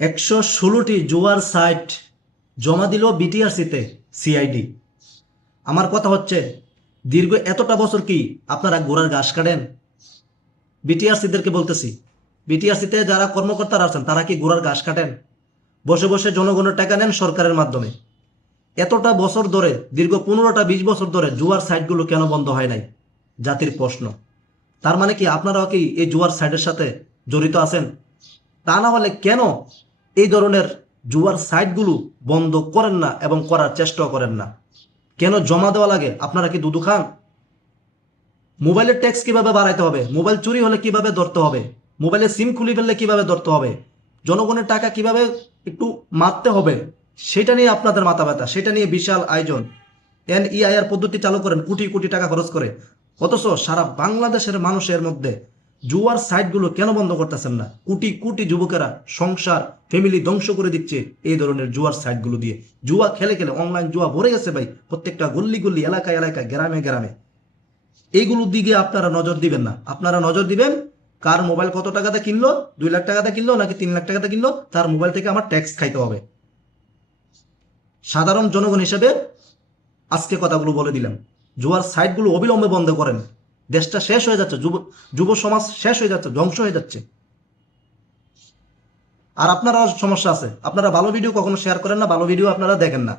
116টি জুয়ার সাইট জমা দিল বিটিআরসিতে সিআইডি। আমার কথা হচ্ছে, দীর্ঘ এতটা বছর কি আপনারা ঘোড়ার ঘাস কাটেন? বিটিআরসিদেরকে বলতেছি, বিটিআরসিতে যারা কর্মকর্তারা আছেন তারা কি ঘোড়ার ঘাস কাটেন? বসে বসে জনগণের টাকা নেন সরকারের মাধ্যমে। এতটা বছর ধরে, দীর্ঘ 15টা-20 বছর ধরে জুয়ার সাইটগুলো কেন বন্ধ হয় নাই? জাতির প্রশ্ন। তার মানে কি আপনারাও কি এই জুয়ার সাইটের সাথে জড়িত আছেন? তা না হলে কেন এই ধরনের জুয়ার সাইটগুলো বন্ধ করেন না এবং করার চেষ্টাও করেন না? কেন জমা দেওয়া লাগে? আপনারা কি দুধু খান? মোবাইলের ট্যাক্স কিভাবে বাড়াইতে হবে? মোবাইল চুরি হলে কিভাবে ধরতে হবে? মোবাইলে সিম খুলে ফেললে কিভাবে ধরতে হবে? জনগণের টাকা কিভাবে একটু মারতে হবে, সেটা নিয়ে আপনাদের মাথা ব্যথা। সেটা নিয়ে বিশাল আয়োজন, এনইআইআর পদ্ধতি চালু করেন কোটি কোটি টাকা খরচ করে। অথচ সারা বাংলাদেশের মানুষের মধ্যে জুয়ার সাইটগুলো কেন বন্ধ করতেছেন না? কোটি কোটি যুবকেরা সংসার ফ্যামিলি ধ্বংস করে দিচ্ছে এই ধরনের জুয়ার সাইটগুলো দিয়ে। জুয়া খেলে খেলে অনলাইন জুয়া ভরে গেছে ভাই, প্রত্যেকটা গল্লি গল্লি, এলাকায় এলাকায়, গ্রামে গ্রামে। এইগুলোর দিকে আপনারা নজর দিবেন না। আপনারা নজর দিবেন কার মোবাইল কত টাকাতে কিনলো, 2 লাখ টাকাতে কিনলো নাকি 3 লাখ টাকাতে কিনলো, তার মোবাইল থেকে আমার ট্যাক্স খাইতে হবে। সাধারণ জনগণ হিসেবে আজকে কথাগুলো বলে দিলাম। জুয়ার সাইটগুলো অবিলম্বে বন্ধ করেন। দেশটা শেষ হয়ে যাচ্ছে, যুব যুব সমাজ শেষ হয়ে যাচ্ছে, ধ্বংস হয়ে যাচ্ছে। আর আপনারাও সমস্যা আছে, আপনারা ভালো ভিডিও কখনো শেয়ার করেন না, ভালো ভিডিও আপনারা দেখেন না।